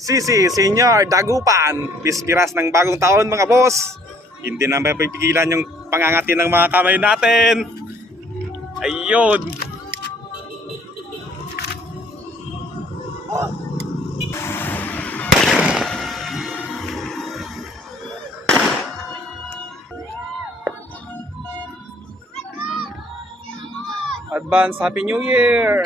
Sisi Senior Dagupan, pispiras ng bagong taon mga boss. Hindi na mapipigilan yung pangangati ng mga kamay natin. Ayun. Advance Happy New Year.